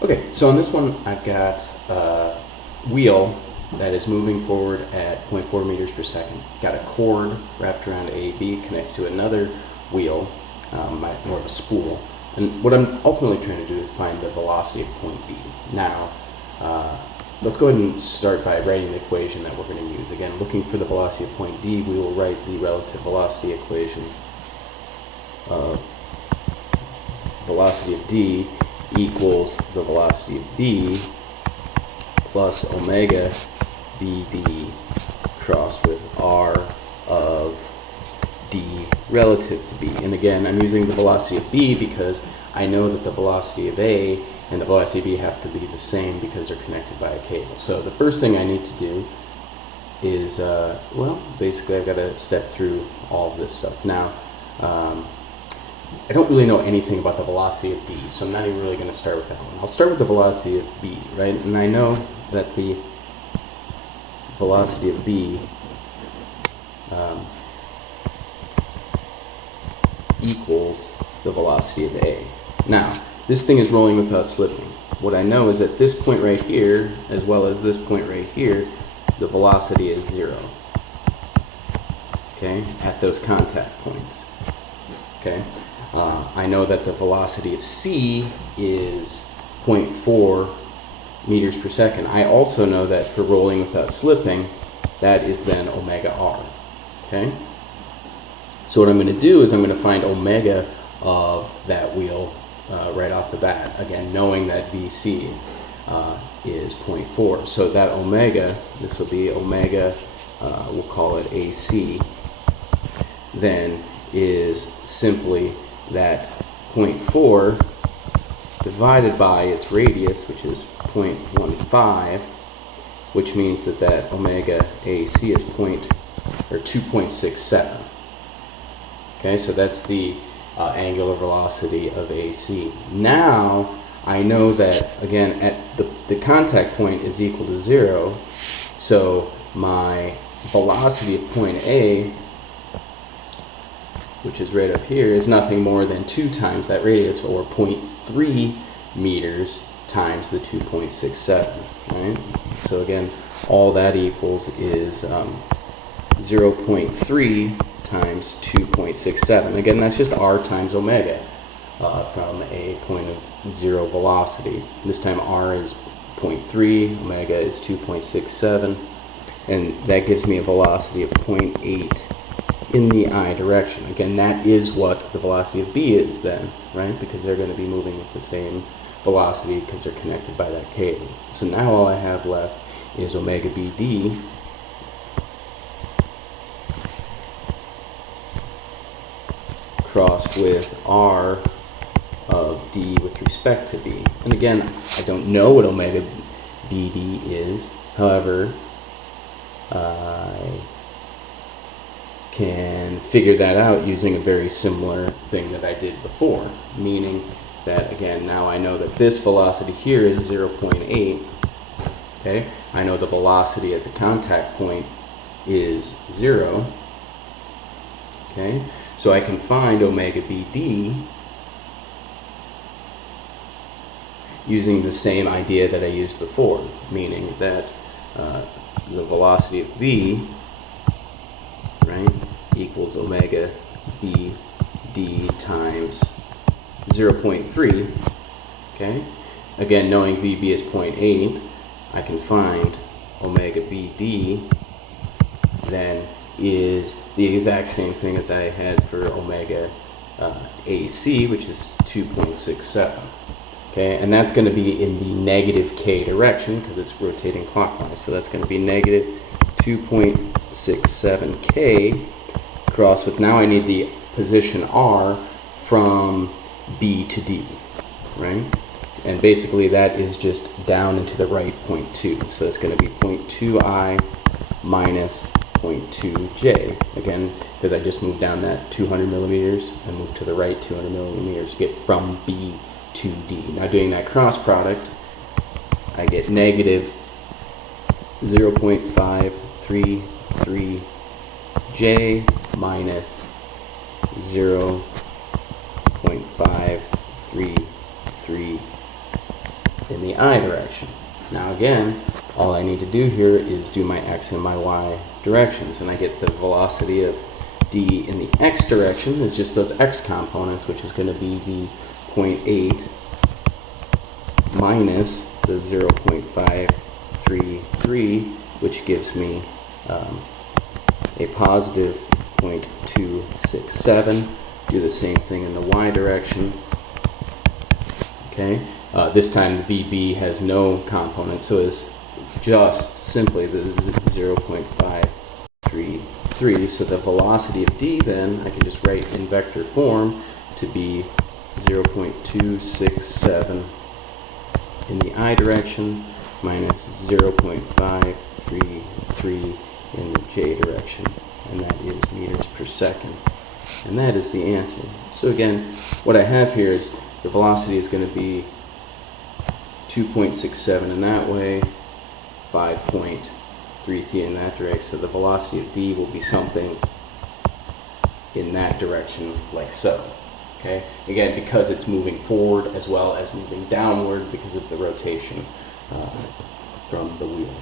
Okay, so on this one, I've got a wheel that is moving forward at 0.4 meters per second. Got a cord wrapped around AB, connects to another wheel, more of a spool. And what I'm ultimately trying to do is find the velocity of point B. Now, let's go ahead and start by writing the equation that we're going to use. Again, looking for the velocity of point D, we will write the relative velocity equation of velocity of D equals the velocity of B plus omega BD crossed with R of D relative to B. And again, I'm using the velocity of B because I know that the velocity of A and the velocity of B have to be the same because they're connected by a cable. So the first thing I need to do is, basically I've got to step through all of this stuff. Now, I don't really know anything about the velocity of D, so I'm not even really going to start with that one. I'll start with the velocity of B, right? And I know that the velocity of B equals the velocity of A. Now, this thing is rolling without slipping. What I know is at this point right here, as well as this point right here, the velocity is 0. Okay, at those contact points. Okay, I know that the velocity of C is 0.4 meters per second. I also know that for rolling without slipping, that is then omega R. Okay, so what I'm going to do is I'm going to find omega of that wheel right off the bat. Again, knowing that VC is 0.4. So that omega, this will be omega, we'll call it AC, then is simply that 0.4 divided by its radius, which is 0.15, which means that that omega AC is 2.67. Okay, so that's the angular velocity of AC. Now I know that, again, at the contact point is equal to 0, so my velocity of point A, which is right up here, is nothing more than 2 times that radius, or 0.3 meters times the 2.67, right? So again, all that equals is 0.3 times 2.67. Again, that's just R times omega from a point of 0 velocity. This time R is 0.3, omega is 2.67, and that gives me a velocity of 0.8 in the I direction. Again, that is what the velocity of B is then, right? Because they're going to be moving with the same velocity because they're connected by that cable. So now all I have left is omega BD crossed with R of D with respect to B. And again, I don't know what omega BD is. However, I can figure that out using a very similar thing that I did before, meaning that, again, now I know that this velocity here is 0.8. Okay, I know the velocity at the contact point is 0. Okay, so I can find omega BD using the same idea that I used before, meaning that the velocity of B, right, equals omega BD times 0.3. Okay, again, knowing VB is 0.8, I can find omega BD then is the exact same thing as I had for omega AC, which is 2.67. Okay, and that's going to be in the negative k direction because it's rotating clockwise. So that's going to be negative 2.67 k crossed with, now I need the position R from B to D, right? And basically that is just down into the right 0.2. So it's going to be 0.2I minus 0.2J. Again, because I just moved down that 200 millimeters and moved to the right 200 millimeters to get from B to D. Now doing that cross product, I get negative 0.533J minus 0.533 I direction. Now again, all I need to do here is do my x and my y directions, and I get the velocity of d in the x direction is just those x components, which is going to be the 0.8 minus the 0.533, which gives me a positive 0.267. Do the same thing in the y direction. Okay, this time the VB has no components, so it's just simply the 0.533. So the velocity of d then, I can just write in vector form to be 0.267 in the I direction minus 0.533 in the j direction, and that is meters per second. And that is the answer. So again, what I have here is the velocity is going to be 2.67 in that way, 5.33 in that direction. So the velocity of d will be something in that direction, like so. Okay. Again, because it's moving forward as well as moving downward because of the rotation from the wheel.